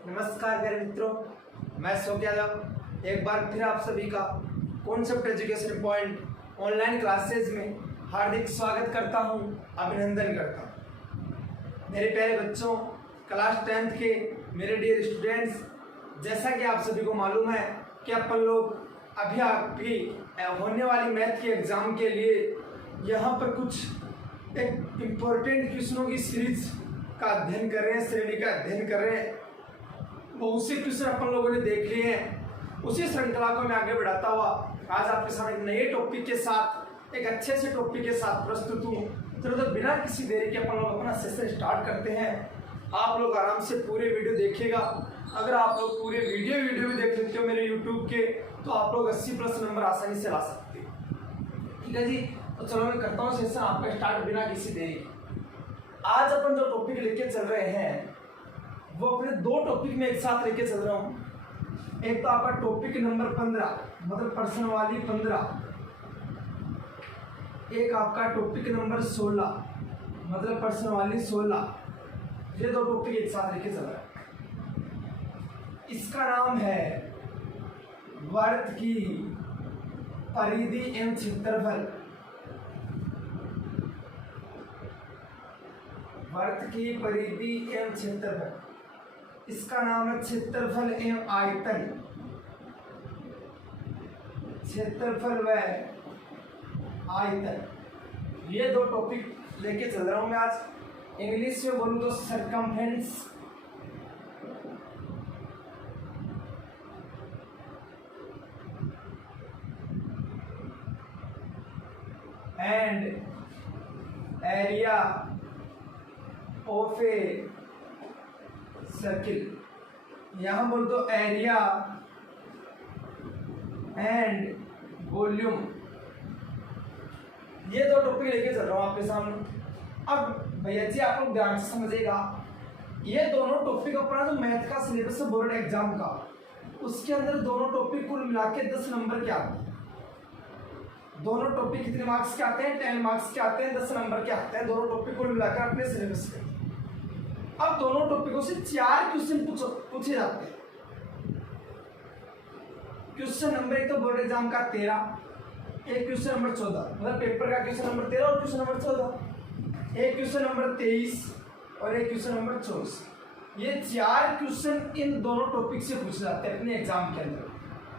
नमस्कार प्यारे मित्रों, मैं अशोक यादव एक बार फिर आप सभी का concept education point online classes में हार्दिक स्वागत करता हूं, अभिनंदन करता हूं। मेरे प्यारे बच्चों, क्लास 10th के मेरे डियर स्टूडेंट्स, जैसा कि आप सभी को मालूम है कि अपन लोग अभी आपकी होने वाली मैथ के एग्ज़ाम के लिए यहाँ पर कुछ एक इम्पोर्टेंट क्वेश्चनों की सीरीज का अध्ययन कर रहे हैं, श्रेणी का अध्ययन कर रहे हैं। बहुत से क्वेश्चन अपन लोगों ने देख लिए हैं। उसी श्रृंखला को मैं आगे बढ़ाता हुआ आज आपके सामने एक नए टॉपिक के साथ, एक अच्छे से टॉपिक के साथ प्रस्तुत हूँ। तो बिना किसी देरी के अपन लोग अपना सेशन स्टार्ट करते हैं। आप लोग आराम से पूरे वीडियो देखिएगा। अगर आप लोग पूरे वीडियो भी देख लेते हो मेरे यूट्यूब के, तो आप लोग 80+ नंबर आसानी से ला सकते हैं। ठीक है जी, तो चलो मैं करता हूँ सेशन आपका स्टार्ट बिना किसी देरी के। आज अपन जो टॉपिक लेके चल रहे हैं वो अपने दो टॉपिक में एक साथ लेके चल रहा हूँ। एक तो आपका टॉपिक नंबर 15 मतलब प्रश्न वाली 15, एक आपका टॉपिक नंबर 16 मतलब प्रश्न वाली 16। ये दो टॉपिक एक साथ लेके चल रहा है। इसका नाम है वर्त की परिधि एवं क्षेत्रफल। वर्त की परिधि एवं क्षेत्रफल, इसका नाम है क्षेत्रफल एवं आयतन। क्षेत्रफल व आयतन, ये दो टॉपिक लेके चल रहा हूं मैं आज। इंग्लिश में बोलूं तो circumference and area of a circle. यहां बोल दो एरिया एंड वॉल्यूम। ये दो टॉपिक लेके चल रहा हूं आपके सामने। अब भैया जी आप लोग ध्यान से समझिएगा, ये दोनों टॉपिक अपना जो मैथ का सिलेबस है बोर्ड एग्जाम का, उसके अंदर दोनों टॉपिक कुल मिला के 10 नंबर के आते हैं। दोनों टॉपिक कितने मार्क्स के आते हैं? 10 मार्क्स के आते हैं, 10 नंबर के आते हैं। दोनों टॉपिक कुल मिलाकर अपने सिलेबस में। अब दोनों टॉपिकों से 4 क्वेश्चन पूछे जाते हैं। क्वेश्चन नंबर एक तो बोर्ड एग्जाम का 13, एक क्वेश्चन नंबर 14 मतलब पेपर का क्वेश्चन नंबर 13 और क्वेश्चन नंबर 14, एक क्वेश्चन नंबर 23 और एक क्वेश्चन नंबर 24। ये 4 क्वेश्चन इन दोनों टॉपिक से पूछे जाते हैं अपने एग्जाम के अंदर।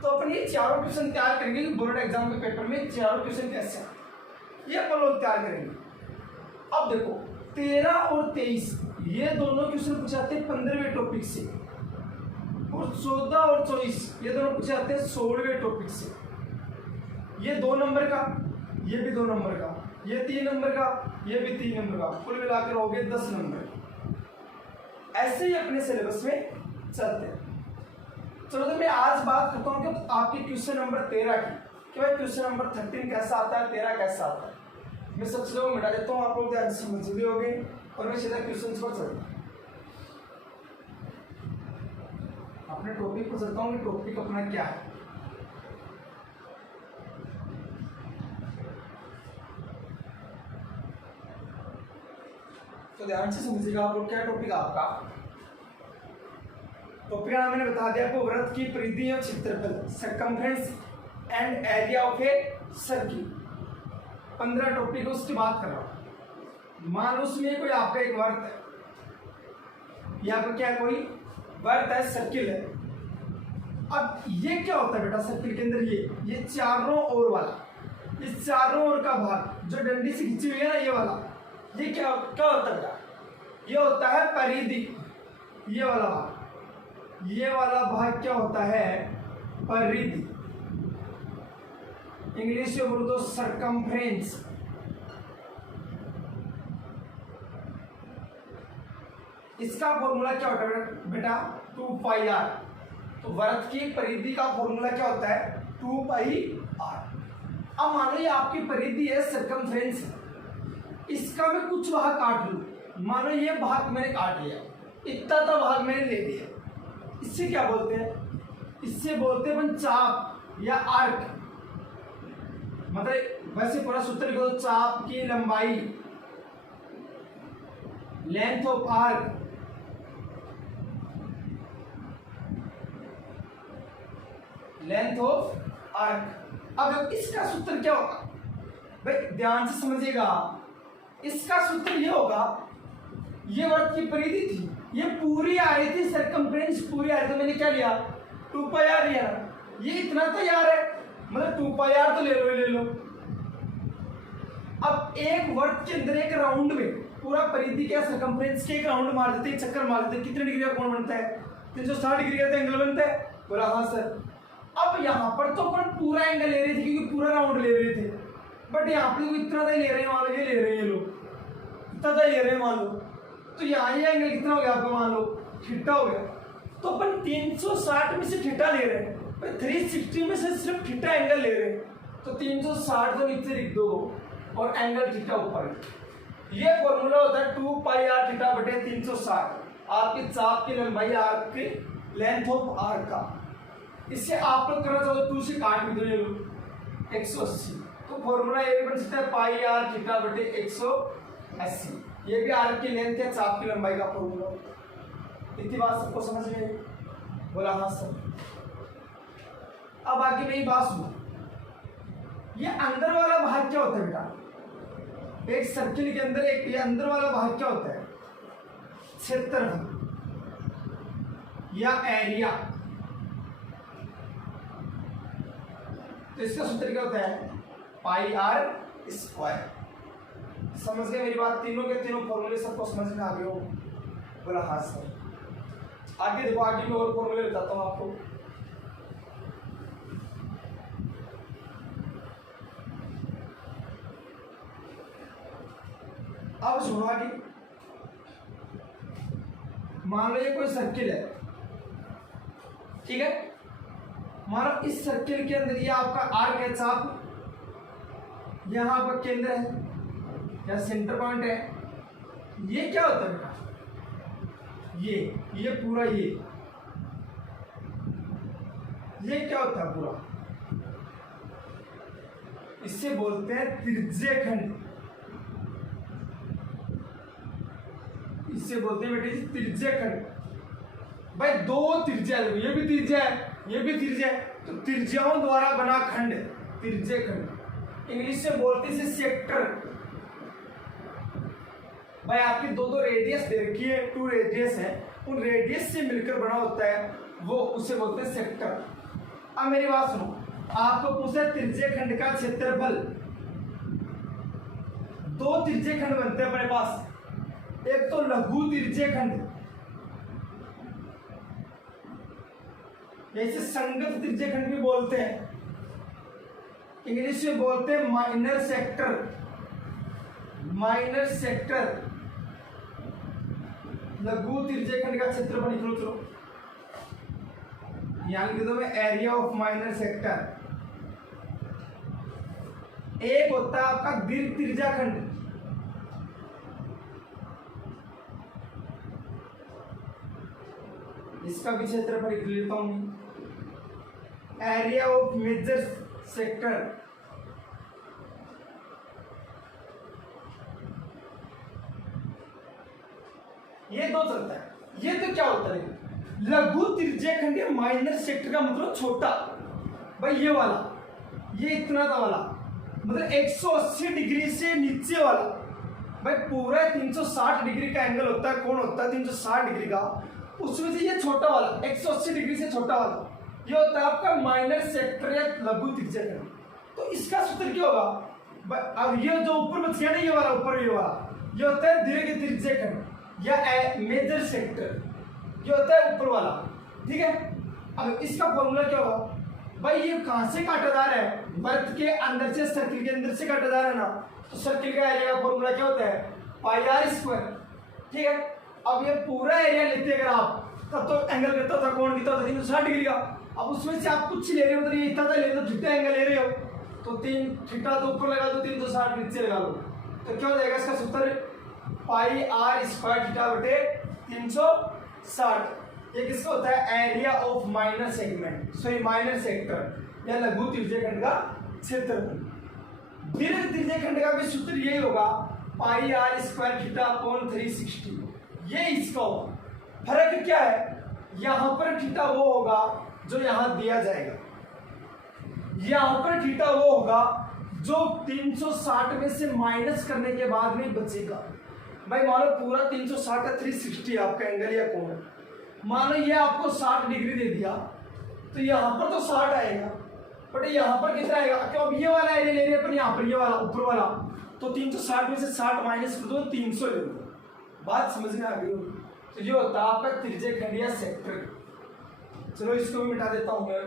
तो अपन ये चारों क्वेश्चन तैयार करेंगे कि बोर्ड एग्जाम के पेपर में चारों क्वेश्चन कैसे आते, ये अपन लोग तैयार करेंगे। अब देखो 13 और 23 ये दोनों क्वेश्चन पूछे जाते हैं 15वें टॉपिक से, और 14 और 24 ये दोनों पूछे जाते हैं 16वें टॉपिक से। ये 2 नंबर का, ये भी 2 नंबर का, ये 3 नंबर का, ये भी 3 नंबर का, कुल मिलाकर हो गए 10 नंबर। ऐसे ही अपने सिलेबस में चलते हैं। चलो तो मैं आज बात करता हूँ कि आपके क्वेश्चन नंबर 13 की, कि भाई क्वेश्चन नंबर 13 कैसा आता है, 13 कैसा आता है। मैं सबसे लोग मिटा देता हूँ, आप लोग ध्यान से समझ भी होंगे, और मैं सीधा क्वेश्चन पर चलता हूँ। अपने टॉपिक पर चलता हूँ कि टॉपिक अपना क्या है। तो ध्यान से समझिएगा आप लोग, क्या टॉपिक आपका। टॉपिक का नाम मैंने बता दिया आपको, वृत्त की परिधि और क्षेत्रफल, circumference and area of a circle. 15 topic है, उसकी बात कर रहा हूं। मान लो उसमें कोई आपका एक वर्त है, यहाँ पर क्या कोई वर्त है, सर्किल है। अब ये क्या होता है बेटा सर्किल के अंदर, ये चारों ओर वाला, इस चारों ओर का भाग जो डंडी से खींची हुई है ना, ये वाला, ये क्या होता है बेटा? ये होता है परिधि। ये वाला भाग, ये वाला भाग क्या होता है? परिधि। इंग्लिश में बोलो तो सरकमफेरेंस। इसका फॉर्मूला क्या होता है बेटा? 2πr। तो वृत्त की परिधि का फॉर्मूला क्या होता है? 2πr। अब मान लो ये आपकी परिधि है, सर्कमफेरेंस है, इसका मैं कुछ भाग काट लूं। मानो ये भाग मैंने काट लिया, इतना तो भाग मैंने ले लिया, इससे क्या बोलते हैं? इससे बोलते हैं चाप या आर्क। मतलब वैसे पूरा सूत्र लिखो, चाप की लंबाई, length of arc length of arc. अब इसका सूत्र क्या होगा भाई, ध्यान से समझिएगा। इसका सूत्र ये होगा, ये वर्ग की परिधि थी, ये पूरी आ रही थी, सरकमफ्रेंस पूरी आ रही थी, मैंने क्या लिया 2 पाई आर लिया। ये इतना तो यार है, मतलब 2 पाई आर तो ले लो। अब एक वर्ग के अंदर एक राउंड में पूरा परिधि क्या सरकमफ्रेंस के एक राउंड मार देते, चक्कर मार देते, कितने डिग्री का कोण बनता है 360 डिग्री का एंगल बनता है। बोला हाँ सर। अब यहाँ पर तो अपन पूरा एंगल ले रहे थे क्योंकि पूरा राउंड ले रहे थे, बट यहाँ पे इतना तो ले रहे हैं, मान लो ये ले रहे हैं, ये लोग इतना तो ले रहे हैं मान लो, तो यहाँ ये एंगल कितना हो गया आपका, मान लो थीटा हो गया। तो अपन 360 में से थीटा ले रहे हैं, 360 में से सिर्फ थीटा एंगल ले रहे हैं, तो 360 तो नीचे लिख दो और एंगल थीटा ऊपर। ये फॉर्मूला होता है 2 पाई आर थीटा बटे 360, आपके चाप की लंबाई आर्क की लेंथ ऑफ आर्क का। इससे आप लोग करना चाहो 2 से काट भी दो, ये लोग 180, तो फॉर्मूला ये बन सकता है पाई आर थीटा बटे 180। ये भी आर्क की लेंथ है, चाप की लंबाई का फॉर्मूला। इतनी बात सबको समझ में? बोला हाँ सर। अब आगे मेरी बात सुनो, ये अंदर वाला भाग क्या होता है बेटा, एक सर्किल के अंदर एक ये अंदर वाला भाग क्या होता है, क्षेत्रफल या एरिया। तो इसका सूत्र क्या होता है, पाई आर स्क्वायर। समझ गए मेरी बात? तीनों के तीनों फॉर्मूले सबको समझ में आ गए हो? बोला हाँ सर। आगे देखो, आगे मैं और फॉर्मूले बताता हूं आपको। अब सुनो आगे, मान लो ये कोई सर्किल है, ठीक है, मान लो इस सर्किल के अंदर ये आपका आर्क है, चाप यहां आपका केंद्र है या सेंटर पॉइंट है। ये क्या होता है बेटा, ये पूरा ये क्या होता है पूरा, इससे बोलते हैं त्रिज्यखंड। इससे बोलते हैं बेटे त्रिज्यखंड। भाई दो त्रिज्या, ये भी त्रिज्या है, ये भी त्रिज्या है, तो त्रिज्याओं द्वारा बना खंड त्रिज्यखंड। इंग्लिश से बोलते हैं सेक्टर। भाई आपकी दो रेडियस दे रखी है, 2 रेडियस है, उन रेडियस से मिलकर बना होता है वो, उसे बोलते हैं सेक्टर। अब मेरी बात सुनो, आपको पूछा त्रिज्यखंड का क्षेत्रफल। 2 त्रिज्यखंड बनते हैं अपने पास, एक तो लघु त्रिज्यखंड, जैसे संगत त्रिज्यखंड भी बोलते हैं, इंग्लिश में बोलते हैं माइनर सेक्टर। माइनर सेक्टर लघु त्रिज्यखंड का क्षेत्रफल निकलो। चलो यहां लिख दो मैं, एरिया ऑफ माइनर सेक्टर। एक होता है आपका दीर्घ त्रिज्यखंड, इसका भी क्षेत्रफल लिख लेता हूं, एरिया ऑफ मेजर सेक्टर। ये दो चलता है। ये तो क्या होता है, लघु त्रिज्यखंड या माइनर सेक्टर का मतलब छोटा। भाई ये वाला, ये इतना सा वाला, मतलब 180 डिग्री से नीचे वाला। भाई पूरा 360 डिग्री का एंगल होता है, कोण होता है 360 डिग्री का, उसमें से ये छोटा वाला 180 डिग्री से छोटा वाला ये होता है आपका माइनर सेक्टर या लघु त्रिज्यखंड। तो इसका सूत्र क्या होगा, अब ये जो ऊपर बच गया ना, ये वाला ऊपर, ये वाला ये होता है दीर्घ त्रिज्यखंड या मेजर सेक्टर, ये होता है ऊपर वाला, ठीक है। अब इसका फॉर्मूला क्या होगा, भाई ये कहां से काटा जा रहा है, वृत्त के अंदर से, सर्किल के अंदर से काटा जा रहा है ना, तो सर्किल का एरिया का फॉर्मूला क्या होता है, पाई आर स्क्वायर, ठीक है। अब ये पूरा एरिया लेते अगर आप, तब तो एंगल कितना था, कोण कितना था 360 डिग्री का। अब उसमें से आप कुछ ले रहे हो, तो ये इतना ले लो, थीटा एंगल ले रहे हो, तो 3 थीटा तो ऊपर लगा दो, 360 नीचे लगा लो, तो क्या हो जाएगा इसका सूत्र, पाई आर स्क्वायर थीटा बटे 360। ये किसका होता है, area of minor segment, sorry minor sector या लघु त्रिज्यखंड का क्षेत्रफल। दीर्घ त्रिज्यखंड का भी सूत्र यही होगा, पाई आर स्क्वायर थीटा अपॉन 360। ये इसका होगा। फर्क क्या है, यहां पर थीटा वो होगा जो यहां दिया जाएगा, यहाँ पर थीटा वो होगा जो 360 में से माइनस करने के बाद में बचेगा। भाई मान लो पूरा 360 है, 360 आपका एंगल या कोण। मान लो ये आपको 60 डिग्री दे दिया तो यहाँ पर तो 60 आएगा, बट यहाँ पर कितना आएगा? क्यों अब ये वाला एरिया ले रहे हैं अपन, यहाँ पर ये वाला ऊपर वाला, तो 360 में से 60 माइनस कर दो, 300 ले लो। बात समझ में आ गई होगी। तो ये होता है आपका त्रिज्यखंड या सेक्टर। चलो इसको भी मिटा देता हूं मैं।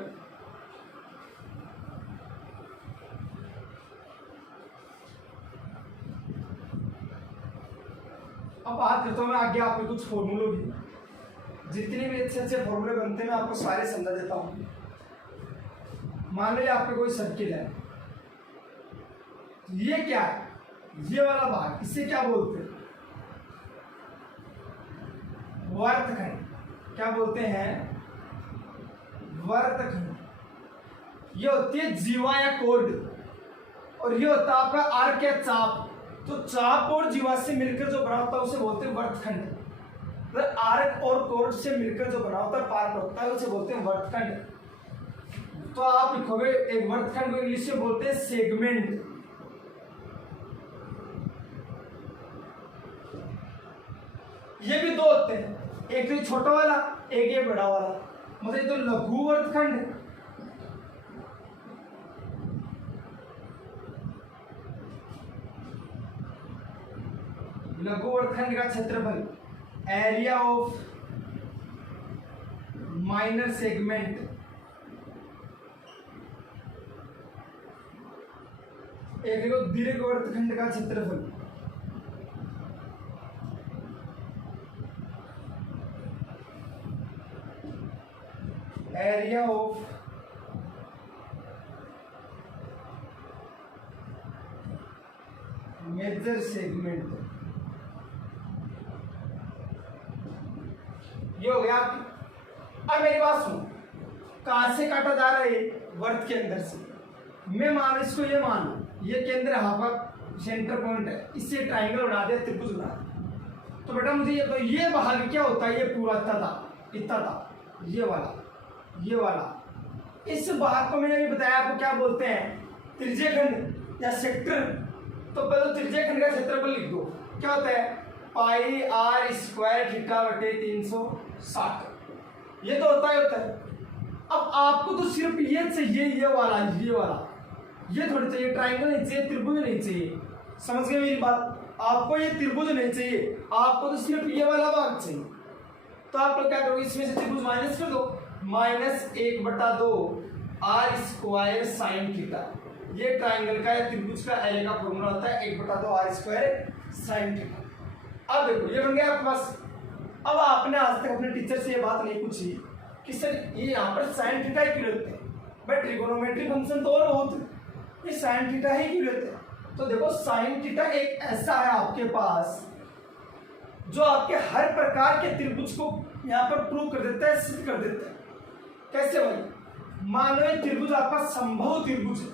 अब बात करता हूं मैं आगे आपके कुछ फॉर्मूलों की। जितने भी अच्छे अच्छे फॉर्मूले बनते हैं मैं आपको सारे समझा देता हूं। मान लीजिए आपका कोई सर्किल है, ये क्या है? ये वाला भाग, इसे क्या बोलते हैं? वर्तखंड। क्या बोलते हैं? वर्तखंड। ये होती है जीवा या कोड, और ये होता है आपका आर्क या चाप। तो चाप और जीवा से मिलकर जो बना होता है उसे बोलते हैं वर्तखंड। तो आर्क और कोड से मिलकर जो बना होता है, पार्ट होता है, उसे बोलते हैं वर्तखंड। तो आप लिखोगे एक वर्तखंड को इंग्लिश में बोलते हैं सेगमेंट। ये भी दो होते हैं, एक तो छोटा वाला, एक ये बड़ा वाला, मतलब तो लघु वर्तखंड है। लघु वर्तखंड का क्षेत्रफल, एरिया ऑफ माइनर सेगमेंट। एक देखो दीर्घ वर्तखंड का क्षेत्रफल, एरिया ऑफ मेजर सेगमेंट। ये हो गया। अब मेरी बात सुनो, कहां से काटा जा रहा है? वर्त के अंदर से। मैं मान इसको ये मान लो ये केंद्र यहाँ पर सेंटर पॉइंट है, इससे ट्राइंगल बना दिया, त्रिभुज बना दिया। तो बेटा मुझे ये तो ये भाग क्या होता है? ये पूरा इतना था, ये वाला। इस भाग को मैंने भी बताया आपको क्या बोलते हैं? त्रिज्यखंड या सेक्टर। तो पहले त्रिज्यखंड का क्षेत्रफल लिख दो। क्या होता है? पाई आर स्क्वायर थीटा बटे 360। ये तो होता है। अब आपको तो सिर्फ ये चाहिए, ये वाला, ये थोड़ी चाहिए, ट्राइंगल नहीं चाहिए, त्रिभुज नहीं चाहिए। समझ गए मेरी बात? आपको ये त्रिभुज नहीं चाहिए, आपको तो सिर्फ ये वाला भाग चाहिए। तो आप लोग क्या करोगे? इसमें से त्रिभुज माइनस कर दो, -1/2 आर स्क्वायर साइन थीटा। ये ट्राइंगल का या त्रिभुज का एरिया का फॉर्मूला होता है 1/2 आर स्क्वायर साइन थीटा। अब देखो ये बन गया आपके पास। अब आपने आज तक अपने टीचर से ये बात नहीं पूछी कि सर ये यहाँ पर साइन थीटा ही क्यों लेते हैं? भाई ट्रिगोनोमेट्री फंक्शन तो और होते, ये साइन थीटा ही क्यों लेते हैं? तो देखो साइन थीटा एक ऐसा है आपके पास जो आपके हर प्रकार के त्रिभुज को यहाँ पर प्रूव कर देता है, सिद्ध कर देता है। कैसे भाई? मान लो ये त्रिभुज आपका संभव त्रिभुज है,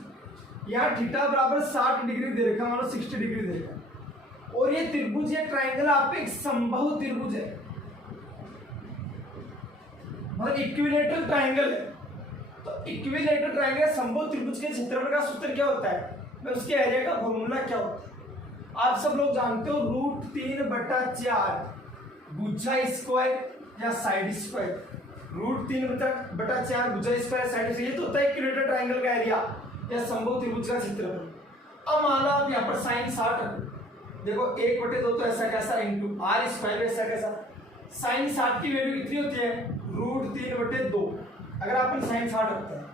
यहाँ थीटा बराबर 60 डिग्री दे रखा, मान लो 60 डिग्री दे रखा, और ये त्रिभुज, ये ट्राइंगल आपका एक संभव त्रिभुज है, मतलब इक्विलेटरल ट्राइंगल है। तो इक्विलेटरल ट्राइंगल संभव त्रिभुज के क्षेत्रफल का सूत्र क्या होता है? मैं उसके एरिया का फॉर्मूला क्या होता है? आप सब लोग जानते हो, √3/4 भुजा स्क्वायर या साइड स्क्वायर। √3/4 भुजा स्क्वायर साइड स्क्वायर, ये तो होता है इक्विलेटरल ट्राइंगल का एरिया या संभव त्रिभुज का क्षेत्रफल। अब मान लो आप यहाँ पर साइन 60, देखो 1/2 तो ऐसा कैसा इंटू आर स्क्वायर ऐसा कैसा। साइन 60 की वैल्यू कितनी होती है? √3/2। अगर अपन साइन 60 रखते हैं,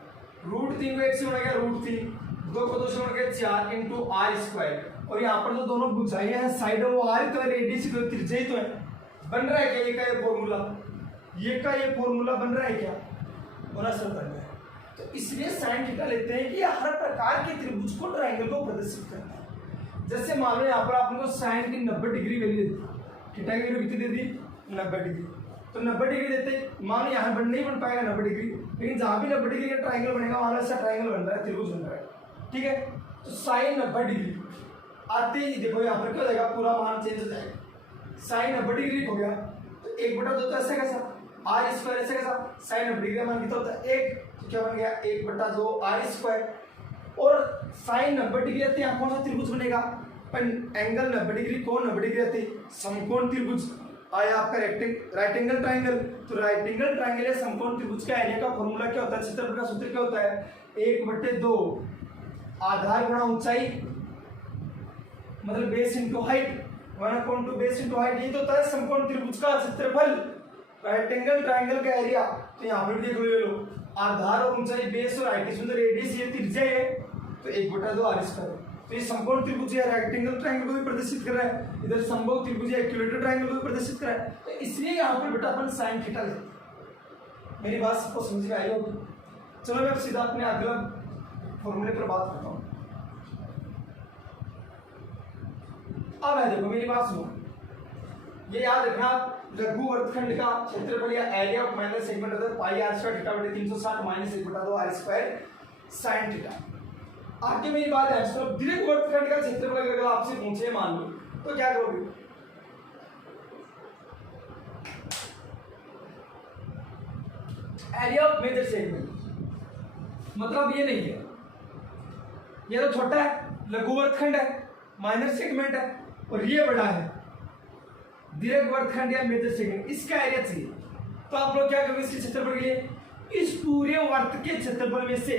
√3 को 1 से गुणा किया √3, 2 को 2 से गुणा किया 4 इंटू आर स्क्वायर, और यहाँ पर जो दोनों भुजाएं हैं साइड वो आर तो है, रेडियस तो त्रिज्या ही तो है। बन रहा है क्या ये का ये फॉर्मूला? ये का ये फॉर्मूला बन रहा है क्या? बोला सर बन रहा है। तो इसलिए साइन थीटा लेते हैं कि हर प्रकार के त्रिभुज को, ट्राइंगल को प्रदर्शित करता है। जैसे मान लो यहाँ पर आपको साइन की 90 डिग्री वैल्यू दे दी, थीटा की वैल्यू कितनी दे दी? 90 डिग्री। तो 90 डिग्री देते, मान लो यहाँ नहीं बन पाएगा 90 डिग्री, लेकिन जहां भी 90 डिग्री का ट्राइंगल बनेगा वहां ऐसा ट्राइंगल बन रहा है, त्रिभुज बन रहा है। ठीक है, तो साइन 90 डिग्री आते ही देखो यहाँ पर क्या हो जाएगा, पूरा मान चेंज हो जाएगा। साइन 90 डिग्री हो गया तो 1/2 तो ऐसा कैसा, आर स्क्वायर ऐसा कैसा, साइन 90 डिग्री का मान कितना होता है 1, तो क्या बन गया 1/2 आर स्क्वायर। और साइन 90 डिग्री रहती है, कौन सा त्रिभुज बनेगा, एंगल 90 डिग्री, कौन 90 डिग्री रहती है, समकोण त्रिभुज आया आपका राइट एंगल ट्राइंगल। तो राइट एंगल ट्राइंगल या समकोण त्रिभुज का एरिया का फॉर्मूला क्या होता है, क्षेत्रफल का सूत्र क्या होता है, 1/2 आधार गुणा ऊंचाई, मतलब base into height, 1/2 base into height. ये तो होता है समकोण त्रिभुज का क्षेत्रफल, राइट एंगल ट्राइंगल का एरिया। तो यहाँ पर देख लो, आधार और ऊंचाई, बेस और हाइट, इसमें तो रेडियस ये त्रिज्या है, तो 1/2 आर स्क्वायर। तो ये समकोण त्रिभुज है, राइट एंगल ट्रायंगल को भी प्रदर्शित कर रहा है, इधर समबाहु त्रिभुज है, इक्विलेटरल ट्रायंगल को भी प्रदर्शित कर रहा है। तो इसलिए यहाँ पर बेटा अपन साइन थीटा लेते। मेरी बात सबको समझ में आई होगी। चलो मैं अब सीधा अपने अगला फॉर्मूले पर बात करता हूँ। अब है देखो, मेरी बात सुनो, ये याद रखना, लघु वर्गखंड का क्षेत्रफल या एरिया ऑफ माइनर सेगमेंट होता है पाई आर स्क्वायर थीटा बटे 360 minus 1/2 r square sine theta. आगे मेरी बात है, तो दीर्घ वर्गखंड का क्षेत्रफल अगर आपसे पूछे मान लो, तो क्या करोगे, एरिया ऑफ मेजर सेगमेंट, मतलब ये नहीं है, ये तो छोटा है, लघु वर्गखंड है, माइनर सेगमेंट है, और ये बड़ा है, दीर्घ वर्गखंड या मेजर सेगमेंट, इसका एरिया चाहिए। तो आप लोग क्या करोगे इसके क्षेत्रफल के लिए, इस पूरे वर्ग के क्षेत्रफल में से,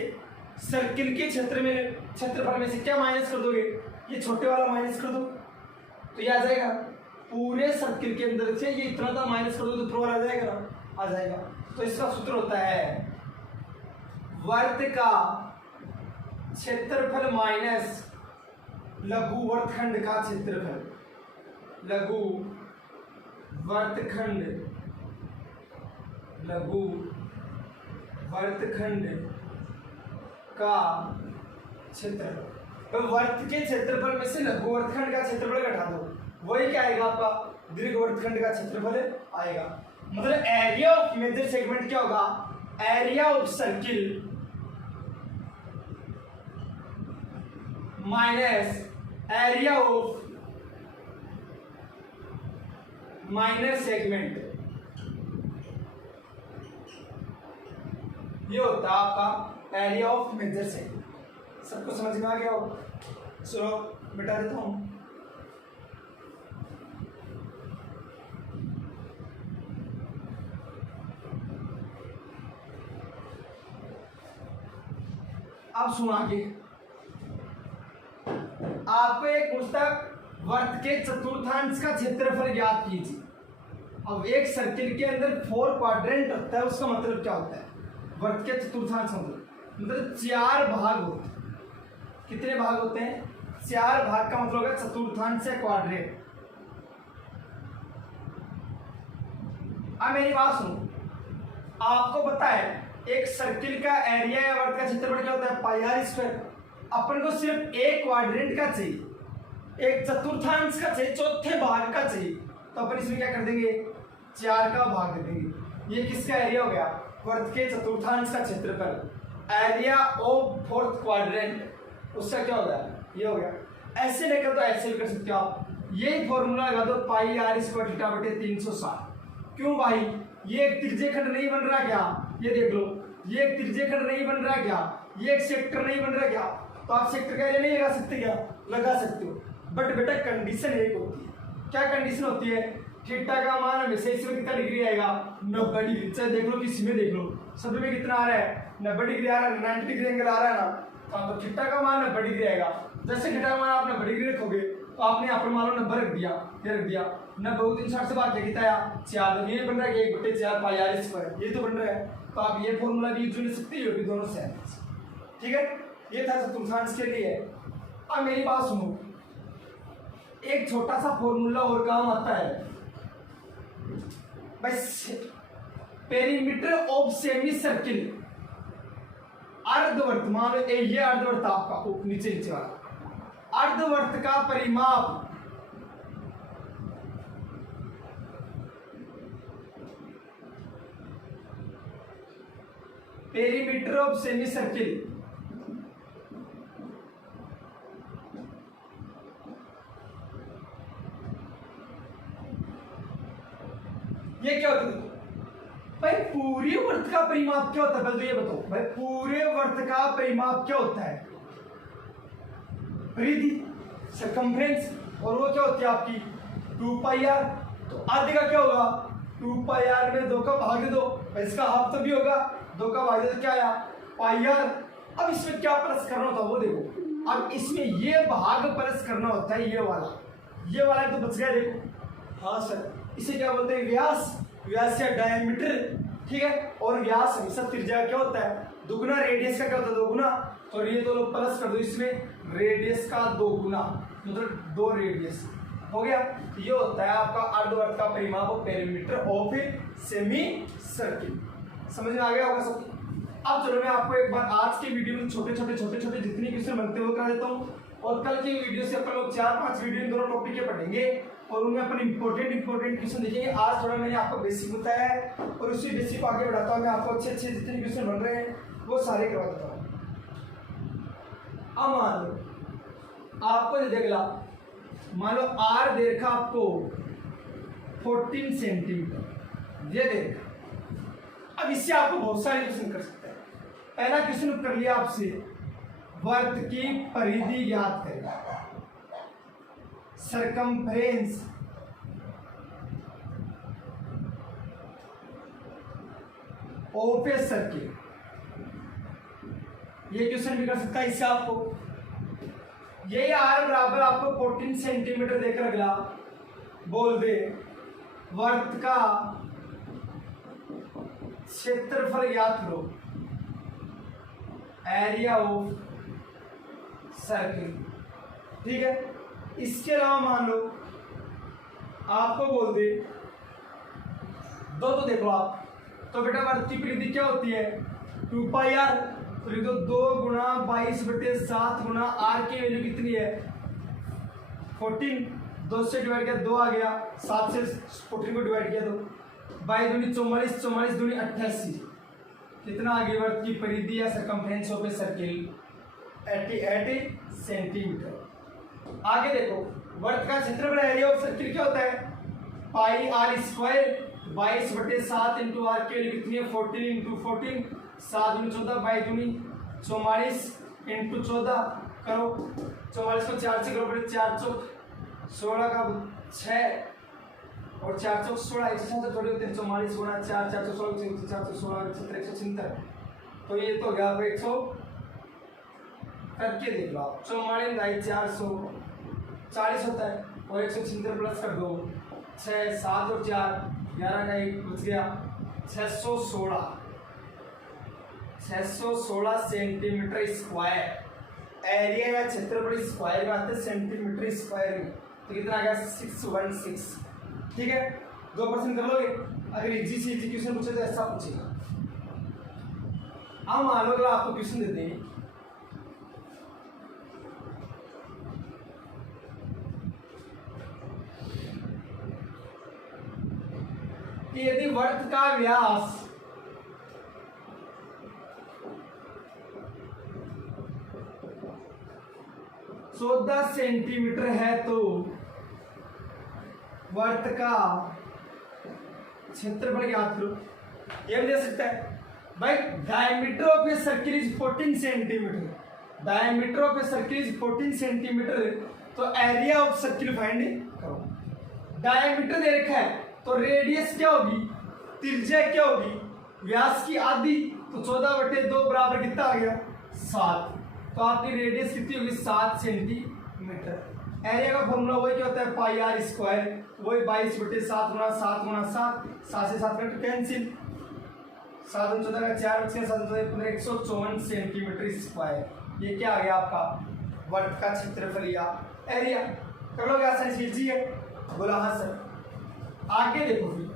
सर्किल के क्षेत्रफल में से क्या माइनस कर दोगे, ये छोटे वाला माइनस कर दो, तो ये आ जाएगा। पूरे सर्किल के अंदर से ये इतना था माइनस कर दो तो ऊपर वाला आ जाएगा ना, आ जाएगा। तो इसका सूत्र होता है वर्ग का क्षेत्रफल माइनस लघु वर्गखंड का क्षेत्रफल, लघु वर्गखंड का क्षेत्रफल। तो वर्ग के क्षेत्रफल में से लघु वर्गखंड का क्षेत्रफल घटा दो, वही क्या आएगा आपका, दीर्घ वर्गखंड का क्षेत्रफल आएगा। मतलब एरिया ऑफ मेजर सेगमेंट क्या होगा, area of circle minus area of minor segment, ये होता है आपका एरिया ऑफ मेजर सेगमेंट। सबको समझ में आ गया हो? चलो मिटा देता हूं। अब सुनो आगे, आपको एक पुस्तक वर्ग के चतुर्थांश का क्षेत्रफल ज्ञात कीजिए। अब एक सर्किल के अंदर 4 क्वाड्रेंट होता है, उसका मतलब क्या होता है, वर्ग के चतुर्थांश मतलब 4 भाग होते हैं। कितने भाग होते हैं, 4 भाग का मतलब है चतुर्थांश या क्वाड्रेंट। अब मेरी बात सुनो, आपको पता है एक सर्किल का एरिया या वर्ग का क्षेत्रफल क्या होता है, पाई आर स्क्वायर। अपन को सिर्फ एक क्वाड्रेंट का चाहिए, एक चतुर्थांश का चाहिए, चौथे भाग का चाहिए, तो अपन इसमें क्या कर देंगे, 4 का भाग दे देंगे। ये किसका एरिया हो गया, वर्ग के चतुर्थांश का क्षेत्रफल। एरिया ऑफ 4th क्वाड्रेंट, उसका क्या हो गया, ये हो गया। ऐसे लेकर तो ऐसे भी कर सकते हो आप, यही फॉर्मूला लगा दो, पाई आर स्क्वायर थीटा बटे 360। क्यों भाई, ये एक त्रिज्य खंड नहीं बन रहा क्या, ये देख लो, ये एक त्रिज्य खंड नहीं बन रहा क्या, ये एक सेक्टर नहीं बन रहा क्या, तो आप सेक्टर का एरिया नहीं लगा सकते क्या, लगा सकते हो। बट बेटा कंडीशन एक होती है, क्या कंडीशन होती है, थीटा का मान हमेशा इसमें कितना डिग्री आएगा, 90 डिग्री। चाहे देख लो किसी में देख लो, सब में कितना आ रहा है, 90 डिग्री आ रहा है, 90 डिग्री एंगल आ रहा है ना, तो थीटा का मान 90 डिग्री आएगा। जैसे थीटा का मान आप 90 डिग्री रखोगे, तो आपने यहाँ पर मान लो 90 रख दिया, ये रख दिया, 90 360 से बात क्या कितना आया, 4। ये बन रहा है 1/4 पाई आर स्क्वायर, ये तो बन रहा है। तो आप ये फॉर्मूला भी यूज कर सकते हो, दोनों से। ठीक है, ये था चतुर्थांश के लिए। अब मेरी बात सुनो, एक छोटा सा फॉर्मूला और काम आता है, बस पेरीमीटर ऑफ सेमी सर्किल, अर्धवर्त, मान लो ये अर्धवर्त आपका नीचे नीचे वाला अर्धवर्त का परिमाप पेरीमीटर ऑफ सेमी सर्किल, ये क्या होता है, भाई पूरे वर्त का परिमाप क्या होता है, पहले तो ये बताओ भाई, पूरे वर्त का परिमाप क्या होता है? परिधि, सरकमफ्रेंस, और वो क्या होती है आपकी 2πr। तो आधे का क्या होगा? 2πr में 2 का भाग दे दो, इसका हाफ तो भी होगा, 2 का भाग दे तो क्या आया? πr। अब इसमें क्या प्लस करना होता है वो देखो, अब इसमें ये भाग प्लस करना होता है, ये वाला तो बच गया देखो। हाँ सर, इसे क्या बोलते हैं? व्यास, व्यास या डायमीटर, ठीक है। और व्यास हमेशा त्रिज्या क्या होता है? दुगुना, रेडियस का क्या होता है? 2 गुना। तो ये दो लोग प्लस कर दो इसमें, रेडियस का 2 गुना, मतलब 2 रेडियस हो गया। ये होता है आपका अर्धवर्त का परिमाप, पेरीमीटर ऑफ सेमी सर्किल। समझ में आ गया होगा सब? अब चलो मैं आपको एक बार आज के वीडियो में छोटे छोटे जितने क्वेश्चन बनते हुए करा देता हूँ, और कल की वीडियो से अपन लोग 4-5 वीडियो इन दोनों टॉपिक के पढ़ेंगे, और उनमें अपन इंपॉर्टेंट क्वेश्चन देखेंगे। आज थोड़ा मैंने आपको बेसिक बताया है, और उसी बेसिक को आगे बढ़ाता हूँ मैं आपको अच्छे जितने क्वेश्चन बन रहे हैं वो सारे करवा देता हूँ। अब मान लो आपको दे देगा, मान लो आर दे रखा आपको 14 सेंटीमीटर, ये दे रखा। अब इससे आपको बहुत सारे क्वेश्चन कर सकते हैं। पहला क्वेश्चन कर लिया आपसे, वर्त की परिधि ज्ञात करें, सरकमफ्रेंस ऑफ ए सर्किल, ये क्वेश्चन भी कर सकता है। इससे आपको ये आर बराबर आपको 14 सेंटीमीटर देकर अगला बोल दे, वर्त का क्षेत्रफल ज्ञात करो, एरिया ऑफ सर्किल, ठीक है। इसके अलावा मान लो आपको बोल दे दो, तो देखो आप, तो बेटा वर्त की परिधि क्या होती है? 2πr। तो लिख दो 2 गुणा 22/7 गुणा आर की वैल्यू कितनी है? 14। 2 से डिवाइड किया 2 आ गया, 7 से 14 को डिवाइड किया तो 22 दूनी 44, 44 दूनी 88, कितना आ गया? वर्त की परिधि या circumference of a circle 88 centimetre. आगे देखो, वर्त का क्षेत्रफल एरिया ऑफ सर्किल क्या होता है? πr²। 22/7 इंटू आर की वैल्यू कितनी है? 14 इंटू 14, 7 दूनी 14, 22 दूनी 44 इंटू 14 करो, 44 को 4 से करो, 4 चौक 16 का 6 और 4 चौक 16, 107 थोड़े होते हैं, 44 गुणा 4, 416, 416, 176, तो ये तो गया 100 करके देख लो आप। 44 440 होता है, और 176 प्लस कर दो, 6 7 और 4 11 का 1 बच गया, 616 सेंटीमीटर स्क्वायर। एरिया या क्षेत्रफल स्क्वायर में आते हैं, सेंटीमीटर स्क्वायर में, तो कितना आ गया? 616, ठीक है। 2% कर लोगे। अगर इजी से इजी क्वेश्चन पूछे तो ऐसा पूछेगा। अब मान लो अगर आपको क्वेश्चन देते हैं कि यदि वर्त का व्यास 14 सेंटीमीटर है तो वर्त का क्षेत्रफल ज्ञात करो। ये भी दे सकता है भाई, diameter of a circle is 14 centimetre, diameter of a circle is 14 centimetre, तो एरिया ऑफ सर्किल फाइंड करो। डायमीटर दे रखा है तो रेडियस क्या होगी? त्रिज्या क्या होगी? व्यास की आधी, तो 14/2 बराबर कितना आ गया? 7। तो आपकी रेडियस कितनी होगी? 7 सेंटीमीटर। एरिया का फॉर्मूला वही क्या होता है? πr², वही 22/7 गुणा 7 गुणा 7, 7 से 7 कट कैंसिल, 7 और 14 का 4 बच गया, 7 और 14 154 सेंटीमीटर स्क्वायर। ये क्या आ गया आपका? वर्त का क्षेत्रफल या एरिया। कर लोगे आसानी से? इजी है, बोला हाँ सर। आगे देखो, फिर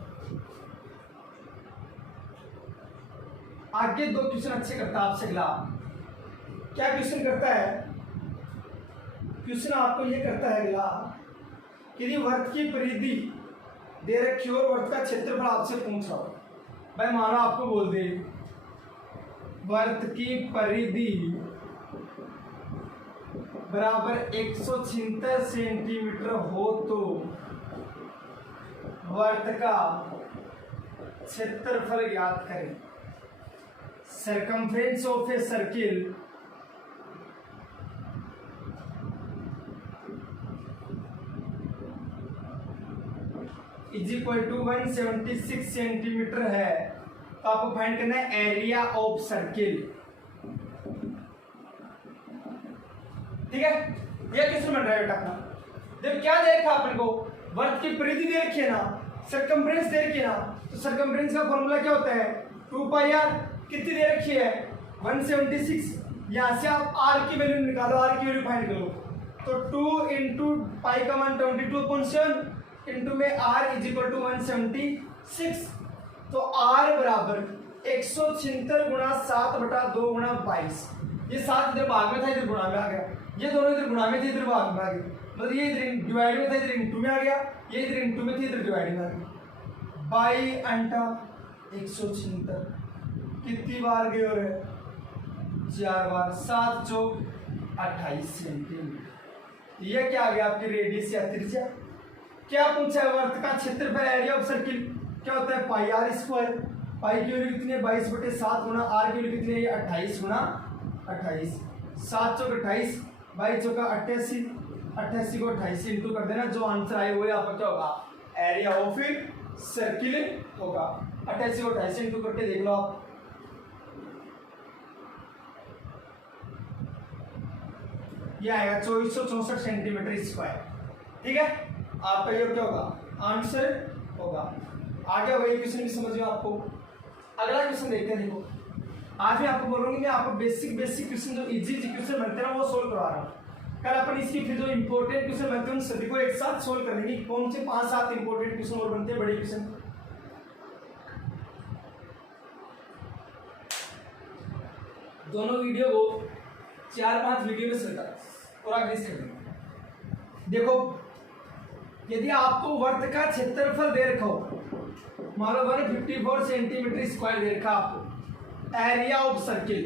आगे 2 क्वेश्चन अच्छे करता है आपसे। अगला क्या क्वेश्चन करता है? क्वेश्चन आपको ये करता है अगला, कि वर्त की परिधि दे रखी हो और वर्त का क्षेत्रफल आपसे पूछ रहा हो। भाई मानो आपको बोल दे वर्त की परिधि बराबर 176 सेंटीमीटर हो तो वर्त का क्षेत्रफल ज्ञात करें। Circumference of a circle is equal to 176 centimetre है, तो आपको फाइंड करना है एरिया ऑफ सर्किल। ठीक है, ये क्वेश्चन बन रहा है बेटा अपना। जब क्या दे रखा अपन को, वर्त की परिधि दे रखी है ना, सरकमफ्रेंस दे रखी है ना, तो सरकमफ्रेंस का फॉर्मूला क्या होता है 2 पाई आर। कितनी दे रखी है 176। यहां से आप आर की वैल्यू निकालो, आर की वैल्यू फाइंड करो, तो 2 इंटू पाई का मान 22.7 इंटू में आर इज इक्वल टू 176। तो आर बराबर 176 गुणा 7/2 गुणा 22। ये 7 इधर भाग में था, इधर गुणा में आ गया। ये दोनों इधर गुणा में थे, इधर भाग में आ गए। मतलब ये इधर डिवाइड में था, इधर इंटू में आ गया। ये इधर इंटू में थी, इधर डिवाइड में आ गया। बाई अंटा 176 कितनी बार गए और 4 बार, 7 चौक 28 सेंटीमीटर। ये क्या आ गया आपकी रेडियस या त्रिज्या। क्या पूछा है वर्त का क्षेत्रफल एरिया ऑफ सर्किल क्या होता है पाई आर स्क्वायर। पाई की वैल्यू कितनी है 22/7 गुणा आर की वैल्यू कितनी है 28 गुणा 28। 7 चौक 28, 22 चौका 88, 88 को 28 इंटू कर देना, जो आंसर आए वो आपका क्या होगा एरिया ऑफ सर्किल होगा। 88 को 28 इंटू करके देख लो आप, ये आएगा 2464 सेंटीमीटर स्क्वायर। ठीक है, आपका ये क्या होगा आंसर होगा। आगे वही क्वेश्चन भी समझ में आपको। अगला क्वेश्चन देखते हैं। देखो आज मैं आपको बोल रहा हूँ, मैं आपको बेसिक क्वेश्चन जो इजी क्वेश्चन बनते हैं ना वो सोल्व करवा रहा हूँ। कल अपन इसकी फिर जो इंपॉर्टेंट क्वेश्चन बनते हैं उन सभी को एक साथ सोल्व करेंगे। कौन से 5-7 इंपॉर्टेंट क्वेश्चन और बनते हैं बड़े क्वेश्चन। दोनों वीडियो को 4-5 वीडियो में सरकार और आगे कर देंगे। देखो यदि आपको वर्त का क्षेत्रफल दे रखा हो, मान लो 154 सेंटीमीटर स्क्वायर दे रखा आपको area of circle,